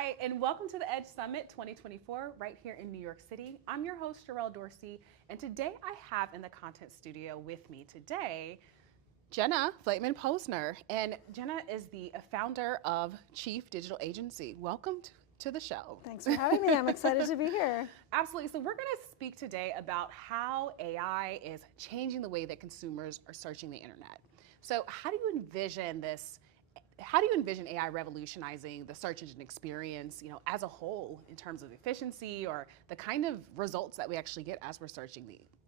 Hi, and welcome to the Edge Summit 2024 right here in New York City. I'm your host, Jarrell Dorsey, and today I have in the content studio with me today, Jenna Flateman Posner. And Jenna is the founder of Chief Digital Agency. Welcome to the show. Thanks for having me. I'm excited to be here. Absolutely. So we're going to speak today about how AI is changing the way that consumers are searching the internet. So how do you envision this? How do you envision AI revolutionizing the search engine experience, as a whole, in terms of efficiency or the kind of results that we actually get as we're searching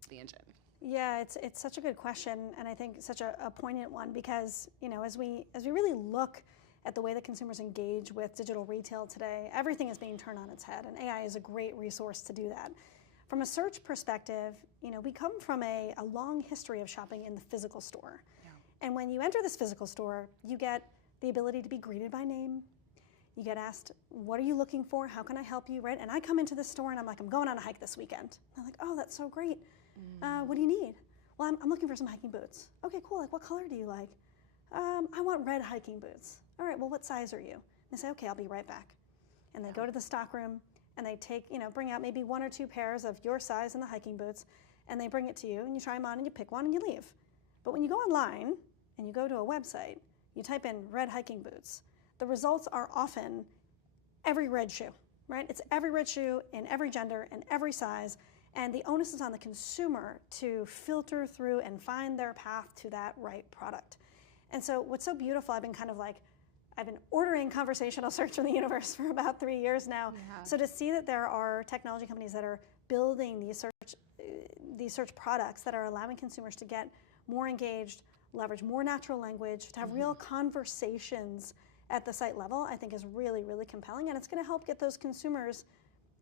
the engine? Yeah, it's such a good question, and I think such a poignant one because as we really look at the way that consumers engage with digital retail today, everything is being turned on its head, and AI is a great resource to do that. From a search perspective, we come from a long history of shopping in the physical store, and when you enter this physical store, you get the ability to be greeted by name. You get asked, what are you looking for? How can I help you, right? And I come into the store and I'm like, I'm going on a hike this weekend. I'm like, oh, that's so great. What do you need? Well, I'm looking for some hiking boots. Okay, cool, like what color do you like? I want red hiking boots. All right, well, what size are you? And they say, okay, I'll be right back. And they go to the stock room and they bring out maybe one or two pairs of your size in the hiking boots and they bring it to you and you try them on and you pick one and you leave. But when you go online and you go to a website, you type in red hiking boots, the results are often every red shoe, right? It's every red shoe in every gender and every size, and the onus is on the consumer to filter through and find their path to that right product. And so what's so beautiful, I've been ordering conversational search from the universe for about 3 years now. Yeah. So to see that there are technology companies that are building these search products that are allowing consumers to get more engaged, leverage more natural language, to have real conversations at the site level, I think is really, really compelling. And it's going to help get those consumers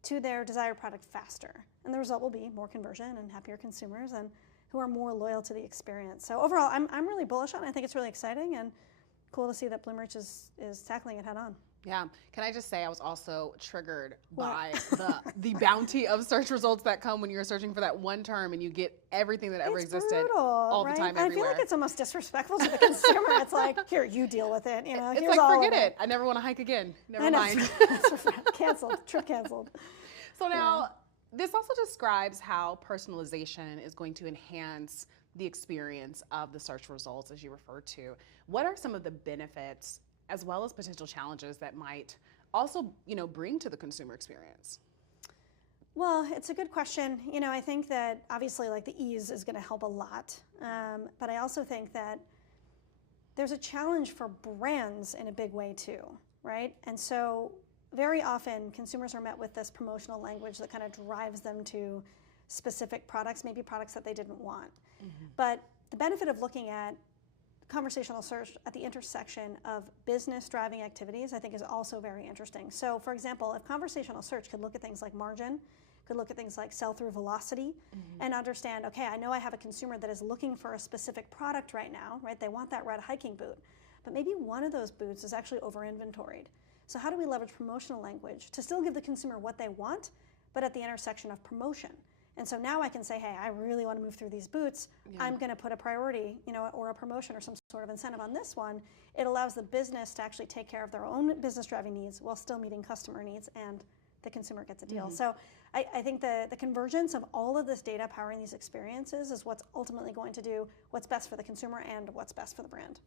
to their desired product faster. And the result will be more conversion and happier consumers and who are more loyal to the experience. So overall, I'm really bullish on it. I think it's really exciting and cool to see that Bloomreach is tackling it head on. Yeah. Can I just say I was also triggered by the bounty of search results that come when you're searching for that one term and you get everything that ever existed all the time, everywhere. I feel like it's almost disrespectful to the consumer. It's like, here, you deal with it. It's like, forget it. I never want to hike again. Never mind. Canceled. Trip canceled. So now, this also describes how personalization is going to enhance the experience of the search results, as you refer to. What are some of the benefits as well as potential challenges that might also, bring to the consumer experience? Well, it's a good question. I think that obviously the ease is going to help a lot. But I also think that there's a challenge for brands in a big way too, right? And so very often consumers are met with this promotional language that kind of drives them to specific products, maybe products that they didn't want. But the benefit of looking at conversational search at the intersection of business driving activities, I think is also very interesting. So for example, if conversational search could look at things like margin, could look at things like sell-through velocity, and understand, okay, I know I have a consumer that is looking for a specific product right now, right? They want that red hiking boot, but maybe one of those boots is actually over-inventoried. So how do we leverage promotional language to still give the consumer what they want, but at the intersection of promotion? And so now I can say, hey, I really want to move through these boots. I'm going to put a priority, or a promotion or some sort of incentive on this one. It allows the business to actually take care of their own business driving needs while still meeting customer needs, and the consumer gets a deal. So I think the convergence of all of this data powering these experiences is what's ultimately going to do what's best for the consumer and what's best for the brand.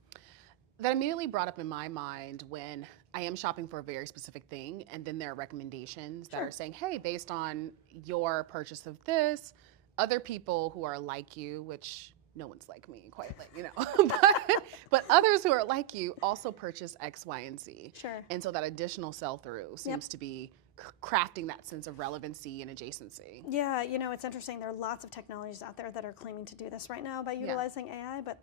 That immediately brought up in my mind when I am shopping for a very specific thing, and then there are recommendations that are saying, hey, based on your purchase of this, other people who are like you, which no one's like me, quite but others who are like you also purchase X, Y, and Z. Sure. And so that additional sell-through seems to be crafting that sense of relevancy and adjacency. Yeah, it's interesting. There are lots of technologies out there that are claiming to do this right now by utilizing AI, but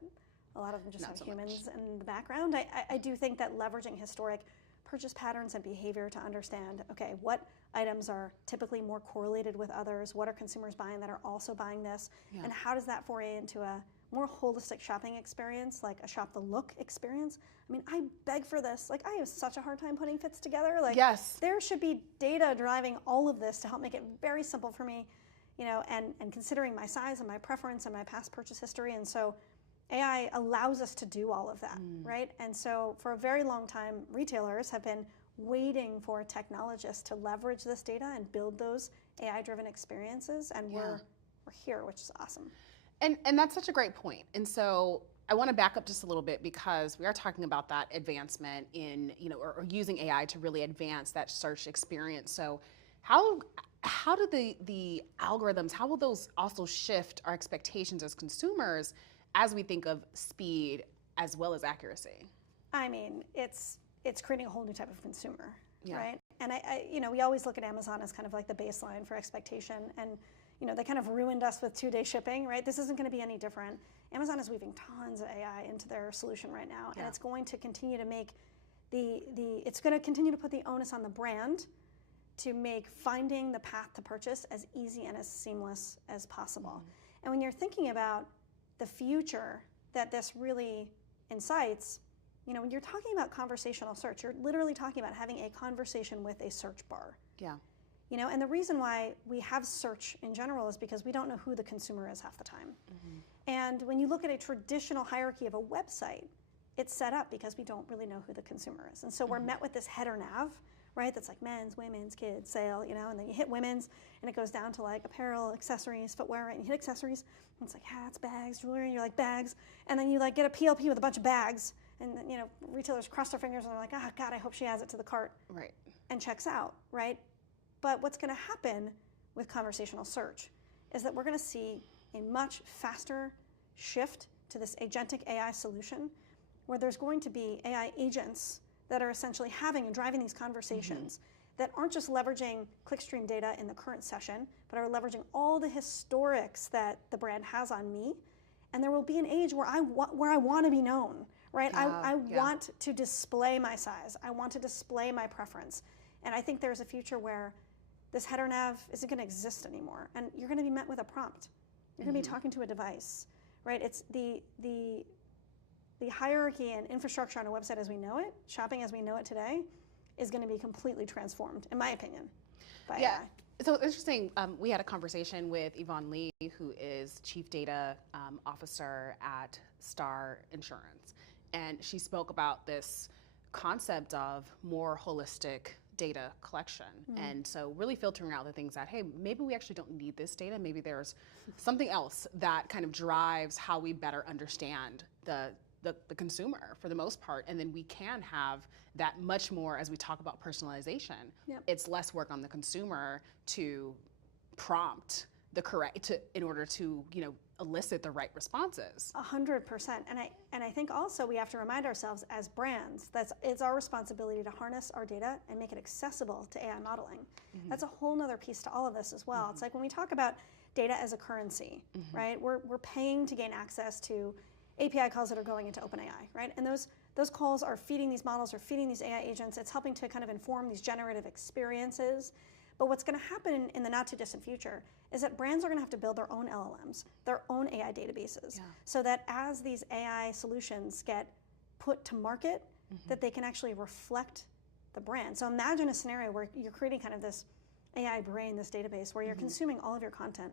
a lot of them just have humans in the background. I do think that leveraging historic purchase patterns and behavior to understand, okay, what items are typically more correlated with others, what are consumers buying that are also buying this, and how does that foray into a more holistic shopping experience, like a shop the look experience? I mean, I beg for this. I have such a hard time putting fits together. There should be data driving all of this to help make it very simple for me, and considering my size and my preference and my past purchase history. And so AI allows us to do all of that, right? And so for a very long time, retailers have been waiting for technologists to leverage this data and build those AI-driven experiences, and we're here, which is awesome. And that's such a great point. And so I want to back up just a little bit, because we are talking about that advancement in, or using AI to really advance that search experience. So how do the algorithms, how will those also shift our expectations as consumers as we think of speed as well as accuracy? I mean, it's creating a whole new type of consumer, right? And we always look at Amazon as kind of like the baseline for expectation, and they kind of ruined us with 2-day shipping, right? This isn't going to be any different. Amazon is weaving tons of AI into their solution right now, and it's going to continue to make it's going to continue to put the onus on the brand to make finding the path to purchase as easy and as seamless as possible. And when you're thinking about the future that this really incites, when you're talking about conversational search, you're literally talking about having a conversation with a search bar. Yeah. And the reason why we have search in general is because we don't know who the consumer is half the time. And when you look at a traditional hierarchy of a website, it's set up because we don't really know who the consumer is. And so we're met with this header nav, right? That's like men's, women's, kids, sale, and then you hit women's, and it goes down to like apparel, accessories, footwear, and you hit accessories, and it's like hats, bags, jewelry, and you're like bags, and then you like get a PLP with a bunch of bags, and then, retailers cross their fingers and they're like, oh God, I hope she adds it to the cart, right, and checks out, right? But what's going to happen with conversational search is that we're going to see a much faster shift to this agentic AI solution, where there's going to be AI agents that are essentially having and driving these conversations that aren't just leveraging clickstream data in the current session, but are leveraging all the historics that the brand has on me. And there will be an age where I want to be known, right? I want to display my size. I want to display my preference. And I think there's a future where this header nav isn't going to exist anymore, and you're going to be met with a prompt. You're going to be talking to a device, right? It's the hierarchy and infrastructure on a website as we know it, shopping as we know it today, is going to be completely transformed, in my opinion, by AI. So it's interesting, we had a conversation with Yvonne Lee, who is Chief Data Officer at Star Insurance, and she spoke about this concept of more holistic data collection. And so really filtering out the things that, hey, maybe we actually don't need this data, maybe there's something else that kind of drives how we better understand the consumer for the most part, and then we can have that much more as we talk about personalization. It's less work on the consumer to prompt the correct, in order to elicit the right responses. 100%, and I think also we have to remind ourselves as brands that it's our responsibility to harness our data and make it accessible to AI modeling. That's a whole nother piece to all of this as well. It's like when we talk about data as a currency, right? We're paying to gain access to API calls that are going into OpenAI, right? And those calls are feeding these models, or feeding these AI agents. It's helping to kind of inform these generative experiences. But what's going to happen in the not too distant future is that brands are going to have to build their own LLMs, their own AI databases, so that as these AI solutions get put to market, that they can actually reflect the brand. So imagine a scenario where you're creating kind of this AI brain, this database, where you're consuming all of your content,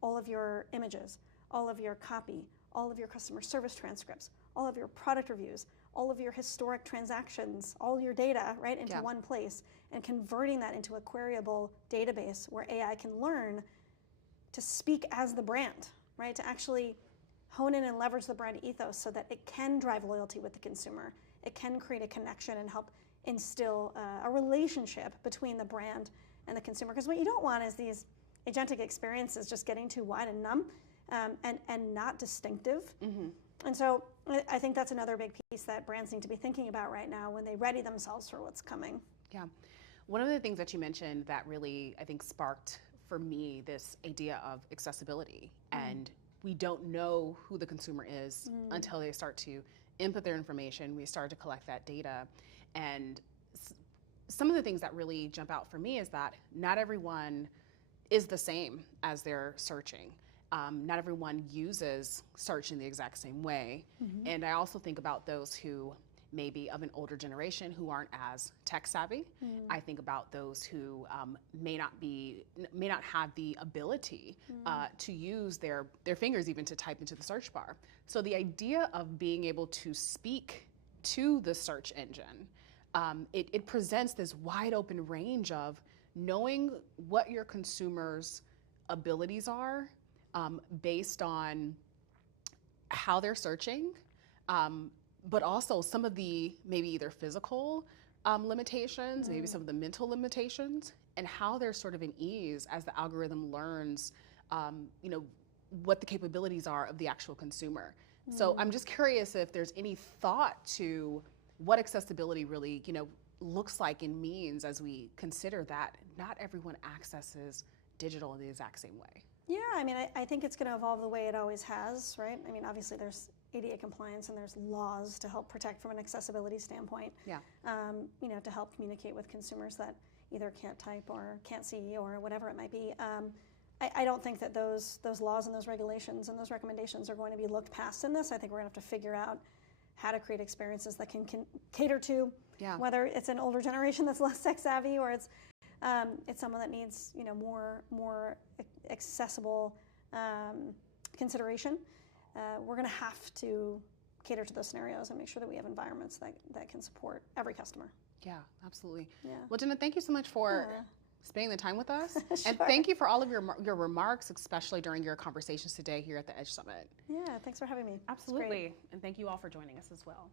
all of your images, all of your copy, all of your customer service transcripts, all of your product reviews, all of your historic transactions, all your data, right, into one place, and converting that into a queryable database where AI can learn to speak as the brand, right, to actually hone in and leverage the brand ethos so that it can drive loyalty with the consumer. It can create a connection and help instill a relationship between the brand and the consumer. Because what you don't want is these agentic experiences just getting too wide and numb and not distinctive. And so I think that's another big piece that brands need to be thinking about right now when they ready themselves for what's coming. Yeah. One of the things that you mentioned that really, I think, sparked for me this idea of accessibility. And we don't know who the consumer is until they start to input their information. We start to collect that data. And some of the things that really jump out for me is that not everyone is the same as they're searching. Not everyone uses search in the exact same way. And I also think about those who may be of an older generation who aren't as tech savvy. I think about those who may not have the ability to use their fingers even to type into the search bar. So the idea of being able to speak to the search engine it presents this wide open range of knowing what your consumers' abilities are based on how they're searching, but also some of the maybe either physical limitations, maybe some of the mental limitations, and how they're sort of in ease as the algorithm learns, what the capabilities are of the actual consumer. So I'm just curious if there's any thought to what accessibility really, looks like and means as we consider that not everyone accesses digital in the exact same way. Yeah, I mean, I think it's going to evolve the way it always has, right? I mean, obviously there's ADA compliance and there's laws to help protect from an accessibility standpoint. Yeah. To help communicate with consumers that either can't type or can't see or whatever it might be. I don't think that those laws and those regulations and those recommendations are going to be looked past in this. I think we're going to have to figure out how to create experiences that can cater to whether it's an older generation that's less tech savvy or it's someone that needs more accessible consideration. We're going to have to cater to those scenarios and make sure that we have environments that can support every customer. Yeah, absolutely. Yeah. Well, Jenna, thank you so much for spending the time with us. Sure. And thank you for all of your remarks, especially during your conversations today here at the Edge Summit. Yeah, thanks for having me. Absolutely. And thank you all for joining us as well.